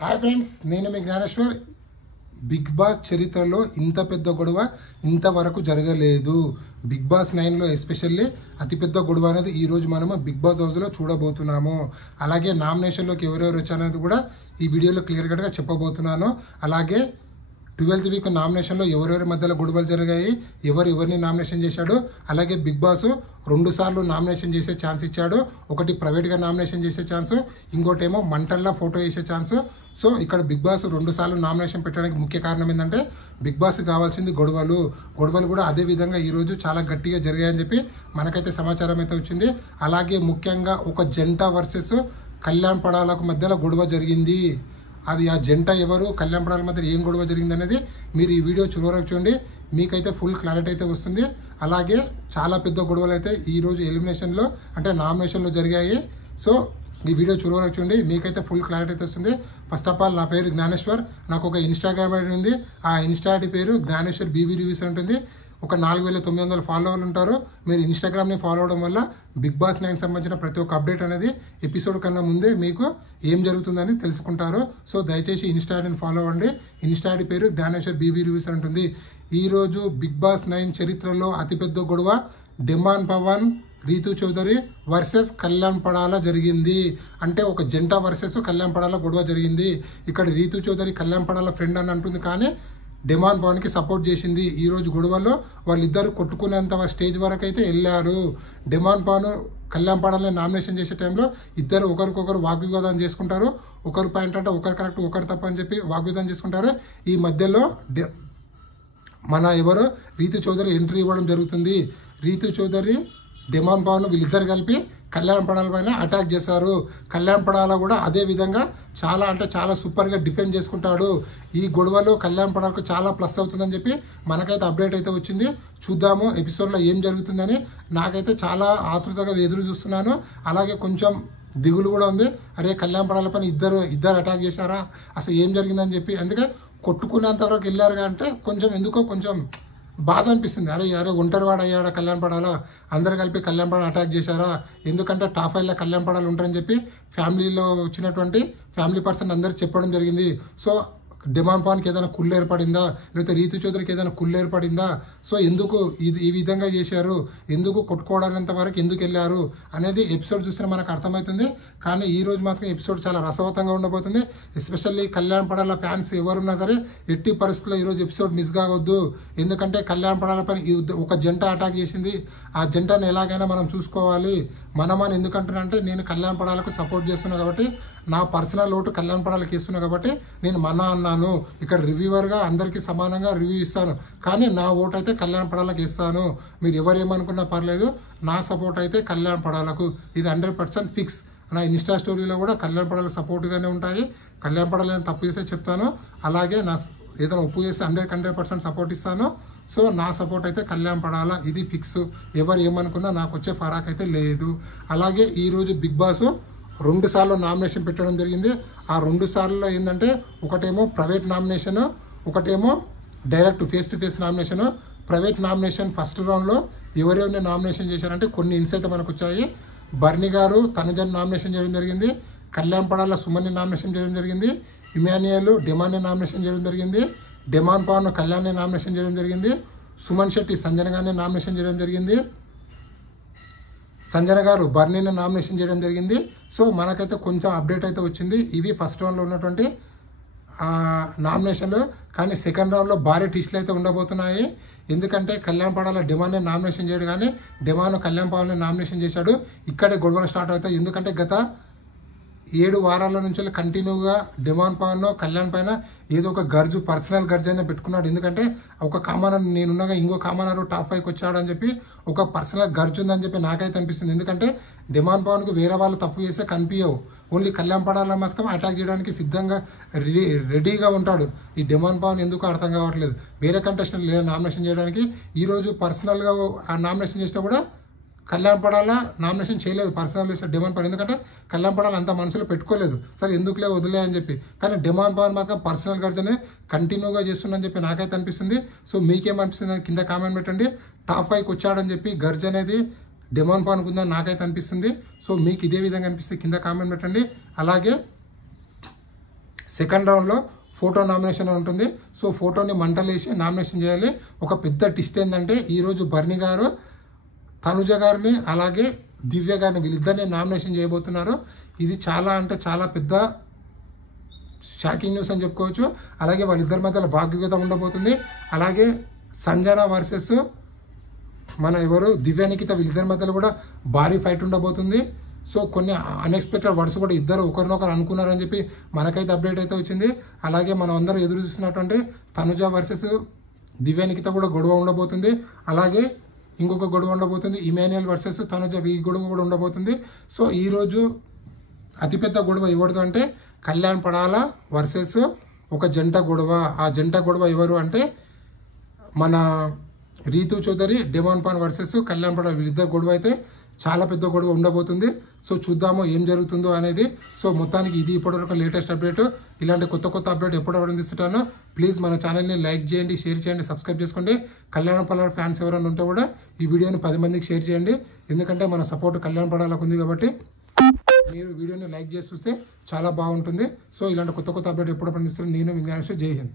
Hi friends, నేను మీ Gnaneshwar. Big boss చరిత్రలో ఇంత పెద్ద గొడవ ఇంతవరకు జరగలేదు. బిగ్ బాస్ 9లో ఎస్పెషల్లీ అతిపెద్ద గొడవ అనేది ఈరోజు మనము బిగ్ బాస్ హౌస్లో చూడబోతున్నాము. అలాగే నామినేషన్లోకి ఎవరెవరు వచ్చారనేది కూడా ఈ వీడియోలో క్లియర్ కట్గా చెప్పబోతున్నాను. అలాగే 12th వీక్ నామినేషన్లో ఎవరెవరి మధ్యలో గొడవలు జరిగాయి, ఎవరిని నామినేషన్ చేశాడు, అలాగే బిగ్ బాస్ 2 సార్లు నామినేషన్ చేసే ఛాన్స్ ఇచ్చాడు. ఒకటి ప్రైవేట్గా నామినేషన్ చేసే ఛాన్స్, ఇంకోటేమో మంటల్లో ఫోటో వేసే ఛాన్స్. సో ఇక్కడ బిగ్ బాస్ 2 సార్లు నామినేషన్ పెట్టడానికి ముఖ్య కారణం ఏంటంటే బిగ్ బాస్ కావాల్సింది గొడవలు కూడా అదే విధంగా ఈరోజు చాలా గట్టిగా జరిగాయని చెప్పి మనకైతే సమాచారం అయితే వచ్చింది. అలాగే ముఖ్యంగా ఒక జంట వర్సెస్ కళ్యాణ్ పడాలకు మధ్యలో గొడవ జరిగింది. అది ఆ జంట ఎవరు, కళ్యాణ్ పడాల మధ్య ఏం గొడవ జరిగింది అనేది మీరు ఈ వీడియో చివరకు చూడండి, మీకైతే ఫుల్ క్లారిటీ అయితే వస్తుంది. అలాగే చాలా పెద్ద గొడవలు అయితే ఈరోజు ఎలిమినేషన్లో అంటే నామినేషన్లో జరిగాయి. సో ఈ వీడియో చివరకు చూడండి, మీకైతే ఫుల్ క్లారిటీ అయితే వస్తుంది. ఫస్ట్ ఆఫ్ ఆల్ నా పేరు జ్ఞానేశ్వర్, నాకు ఒక ఇన్స్టాగ్రామ్ ఐడి ఉంది. ఆ ఇన్స్టా ఐడి పేరు జ్ఞానేశ్వర్ బీబీ రివ్యూస్ ఉంటుంది. ఒక 4900 ఫాలోవర్లు ఉంటారు. మీరు ఇన్స్టాగ్రామ్ని ఫాలో అవడం వల్ల బిగ్ బాస్ 9 సంబంధించిన ప్రతి ఒక్క అప్డేట్ అనేది ఎపిసోడ్ కన్నా ముందే మీకు ఏం జరుగుతుందని తెలుసుకుంటారు. సో దయచేసి ఇన్స్టా ఐడిని ఫాలో అవ్వండి. ఇన్స్టా ఐడి పేరు జ్ఞానేశ్వర్ బీబీ రివ్యూస్ ఉంటుంది. ఈరోజు బిగ్ బాస్ 9 చరిత్రలో అతిపెద్ద గొడవ డిమాండ్ పవన్, రీతు చౌదరి వర్సెస్ కళ్యాణ్ పడాల జరిగింది. అంటే ఒక జంట వర్సెస్ కళ్యాణ్ పడాల గొడవ జరిగింది. ఇక్కడ రీతు చౌదరి కళ్యాణ్ పడాల ఫ్రెండ్ అని అంటుంది, కానీ డిమాండ్ పవన్కి సపోర్ట్ చేసింది. ఈరోజు గొడవలో వాళ్ళిద్దరు కొట్టుకునేంత స్టేజ్ వరకు అయితే వెళ్ళారు. డిమాండ్ పవన్ కళ్యాణ్ పడాలని నామినేషన్ చేసే టైంలో ఇద్దరు ఒకరికొకరు వాగ్వివాదం చేసుకుంటారు. ఒకరి పాయింట్ అంటే ఒకరు కరెక్ట్ ఒకరు తప్ప అని చెప్పి వాగ్వివాదం చేసుకుంటారు. ఈ మధ్యలో మన ఎవరో రీతు చౌదరి ఎంట్రీ ఇవ్వడం జరుగుతుంది. రీతు చౌదరి, డిమాండ్ పవన్ వీళ్ళిద్దరు కలిపి కళ్యాణ్ పడాల పైన అటాక్ చేశారు. కళ్యాణ్ పడాల కూడా అదే విధంగా చాలా అంటే చాలా సూపర్గా డిఫెండ్ చేసుకుంటాడు. ఈ గొడవలో కళ్యాణ్ పడాలకు చాలా ప్లస్ అవుతుందని చెప్పి మనకైతే అప్డేట్ అయితే వచ్చింది. చూద్దాము ఎపిసోడ్లో ఏం జరుగుతుందని. నాకైతే చాలా ఆతృతగా ఎదురు చూస్తున్నాను. అలాగే కొంచెం దిగులు కూడా ఉంది. అరే కళ్యాణ్ పడాల పైన ఇద్దరు అటాక్ చేశారా, అసలు ఏం జరిగిందని చెప్పి. అందుకే కొట్టుకునేంత వరకు వెళ్ళారు అంటే కొంచెం బాధ అనిపిస్తుంది. అరే ఒంటరివాడు అయ్యాడా కళ్యాణ్ పడాలా, అందరు కలిపి కళ్యాణ్ పడాల అటాక్ చేశారా. ఎందుకంటే టాప్ 5లో కళ్యాణ్ పడాలు ఉంటారని చెప్పి ఫ్యామిలీలో వచ్చినటువంటి ఫ్యామిలీ పర్సన్ అందరికి చెప్పడం జరిగింది. సో డిమాండ్ పవన్కి ఏదైనా కుళ్ళు ఏర్పడిందా, లేకపోతే రీతు చౌదరికి ఏదైనా కుళ్ళు ఏర్పడిందా, సో ఎందుకు ఈ విధంగా చేశారు, ఎందుకు కొట్టుకోవడానంత వరకు ఎందుకు వెళ్ళారు అనేది ఎపిసోడ్ చూస్తే మనకు అర్థమవుతుంది. కానీ ఈ రోజు మాత్రం ఎపిసోడ్ చాలా రసవత్తంగా ఉండబోతుంది. ఎస్పెషల్లీ కళ్యాణ్ పడాల ఫ్యాన్స్ ఎవరున్నా సరే ఎట్టి పరిస్థితుల్లో ఈరోజు ఎపిసోడ్ మిస్ కావద్దు. ఎందుకంటే కళ్యాణ్ పడాల పైన ఒక జంట అటాక్ చేసింది. ఆ జంటను ఎలాగైనా మనం చూసుకోవాలి. మనమని ఎందుకంటున్నా నేను కళ్యాణ్ పడాలకు సపోర్ట్ చేస్తున్నా కాబట్టి, నా పర్సనల్ ఓటు కళ్యాణ్ పడాలకు ఇస్తున్నా కాబట్టి నేను అన్నాను. ఇక్కడ రివ్యూవర్గా అందరికీ సమానంగా రివ్యూ ఇస్తాను, కానీ నా ఓటు అయితే కళ్యాణ్ పడాలకు ఇస్తాను. మీరు ఎవరేమనుకున్నా పర్లేదు, నా సపోర్ట్ అయితే కళ్యాణ్ పడాలకు. ఇది 100% ఫిక్స్. నా ఇన్స్టా స్టోరీలో కూడా కళ్యాణ్ పడాలకు సపోర్ట్గానే ఉంటాయి. కళ్యాణ్ పడాలని తప్పు చేస్తే చెప్తాను, అలాగే నా ఏదైనా ఒప్పు చేస్తే 100% సపోర్ట్ ఇస్తాను. సో నా సపోర్ట్ అయితే కళ్యాణ్ పడాలా, ఇది ఫిక్స్. ఎవరు ఏమనుకున్నా నాకు వచ్చే ఫరాక్ అయితే లేదు. అలాగే ఈరోజు బిగ్ బాస్ 2 సార్లు నామినేషన్ పెట్టడం జరిగింది. ఆ 2 సార్లు ఏంటంటే ఒకటేమో ప్రైవేట్ నామినేషన్, ఒకటేమో direct face to face nomination. Private nomination first రౌండ్లో ఎవరెవరిని నామినేషన్ చేశారంటే కొన్ని ఇన్స్ అయితే మనకు వచ్చాయి. బర్నీ గారు తనుజని నామినేషన్ చేయడం జరిగింది. కళ్యాణ్ పడాల సుమన్ని నామినేషన్ చేయడం జరిగింది. ఇమాన్యుయల్ డిమాండ్ని నామినేషన్ చేయడం జరిగింది. డిమాండ్ పవన్ కళ్యాణ్ని నామినేషన్ చేయడం జరిగింది. సుమన్ శెట్టి సంజన గారిని నామినేషన్ చేయడం జరిగింది. సంజన గారు బర్నీని నామినేషన్ చేయడం జరిగింది. సో మనకైతే కొంచెం అప్డేట్ అయితే వచ్చింది. ఇవి ఫస్ట్ రౌండ్లో ఉన్నటువంటి నామినేషన్లు. కానీ సెకండ్ రౌండ్లో భారీ టిస్టులు అయితే ఉండబోతున్నాయి. ఎందుకంటే కళ్యాణ్ పడాల డిమాండ్ని నామినేషన్ చేయడు, కానీ డిమాండ్ కళ్యాణ్ పవన్ని నామినేషన్ చేశాడు. ఇక్కడే గొడవలు స్టార్ట్ అవుతాయి. ఎందుకంటే గత 7 వారాల నుంచి కంటిన్యూగా డిమాండ్ పవన్ కళ్యాణ్ పైన ఏదో ఒక పర్సనల్ గర్జు అయినా పెట్టుకున్నాడు. ఎందుకంటే ఒక కామనర్ నేనున్నగా ఇంకో కామనర్ టాప్ 5కి వచ్చాడని చెప్పి ఒక పర్సనల్ గర్జు ఉందని చెప్పి నాకైతే అనిపిస్తుంది. ఎందుకంటే డిమాండ్ పవన్కి వేరే వాళ్ళు తప్పు చేస్తే కనిపించవు, ఓన్లీ కళ్యాణ్ పడాల మాత్రం అటాక్ చేయడానికి సిద్ధంగా రెడీగా ఉంటాడు. ఈ డిమాండ్ పవన్ ఎందుకు అర్థం కావట్లేదు. వేరే కంటెస్టెంట్ లేదా నామినేషన్ చేయడానికి. ఈరోజు పర్సనల్గా నామినేషన్ చేసినా కూడా కళ్యాణ్ పడాల నామినేషన్ చేయలేదు పర్సనల్ డిమాండ్ పవన్. ఎందుకంటే కళ్యాణ్ పడాల అంత మనసులో పెట్టుకోలేదు, సరే ఎందుకులే వదిలే అని చెప్పి. కానీ డిమాండ్ పవన్ మాత్రం పర్సనల్ గర్జనే కంటిన్యూగా చేస్తుందని చెప్పి నాకైతే అనిపిస్తుంది. సో మీకేమనిపిస్తుంది కింద కామెంట్ పెట్టండి. టాప్ 5కి వచ్చాడని చెప్పి గర్జ్ అనేది డిమాండ్ పవన్కి ఉందని నాకైతే అనిపిస్తుంది. సో మీకు ఇదే విధంగా అనిపిస్తే కింద కామెంట్ పెట్టండి. అలాగే సెకండ్ రౌండ్లో ఫోటో నామినేషన్ ఉంటుంది. సో ఫోటోని మంటలేసి నామినేషన్ చేయాలి. ఒక పెద్ద ట్విస్ట్ ఏంటంటే ఈరోజు బర్నీ గారు తనుజ గారిని అలాగే దివ్య గారిని వీళ్ళిద్దరిని నామినేషన్ చేయబోతున్నారు. ఇది చాలా అంటే చాలా పెద్ద షాకింగ్ న్యూస్ అని చెప్పుకోవచ్చు. అలాగే వాళ్ళిద్దరి మధ్యలో భాగ్యత ఉండబోతుంది. అలాగే సంజన వర్సెస్ మన ఎవరు దివ్య నిఖిత వీళ్ళిద్దరి మధ్యలో కూడా భారీ ఫైట్ ఉండబోతుంది. సో కొన్ని అన్ఎక్స్పెక్టెడ్ వర్డ్స్ కూడా ఇద్దరు ఒకరినొకరు అనుకున్నారని చెప్పి మనకైతే అప్డేట్ అయితే వచ్చింది. అలాగే మనం అందరూ ఎదురు చూస్తున్నటువంటి తనుజ వర్సెస్ దివ్య నిఖిత కూడా గొడవ ఉండబోతుంది. అలాగే ఇంకొక గొడవ ఉండబోతుంది ఇమాన్యుయల్ వర్సెస్ తనుజ, ఈ గొడవ కూడా ఉండబోతుంది. సో ఈరోజు అతిపెద్ద గొడవ ఎవరిదో అంటే కళ్యాణ్ పడాల వర్సెస్ ఒక జంట గొడవ. ఆ జంట గొడవ ఎవరు అంటే మన రీతు చౌదరి డెమాన్ పాన్ వర్సెస్ కళ్యాణ్ పడాల. వీళ్ళిద్దరు గొడవ అయితే చాలా పెద్ద గొడవ ఉండబోతుంది. సో చూద్దాము ఏం జరుగుతుందో అనేది. సో మొత్తానికి ఇది ఇప్పటివరకు లేటెస్ట్ అప్డేట్. ఇలాంటి కొత్త కొత్త అప్డేట్ ఎప్పుడెప్పుడు అందిస్తుంటానో ప్లీజ్ మన ఛానల్ని లైక్ చేయండి, షేర్ చేయండి, సబ్స్క్రైబ్ చేసుకోండి. కళ్యాణ్ పడాల ఫ్యాన్స్ ఎవరైనా ఉంటే కూడా ఈ వీడియోని 10 మందికి షేర్ చేయండి. ఎందుకంటే మన సపోర్ట్ కళ్యాణ్ పడాలకు ఉంది కాబట్టి మీరు వీడియోని లైక్ చేసి చూస్తే చాలా బాగుంటుంది. సో ఇలాంటి కొత్త కొత్త అప్డేట్ ఎప్పుడు అందిస్తున్నాను. నేను మీ జ్ఞానేశ్వర్. జై హింద్.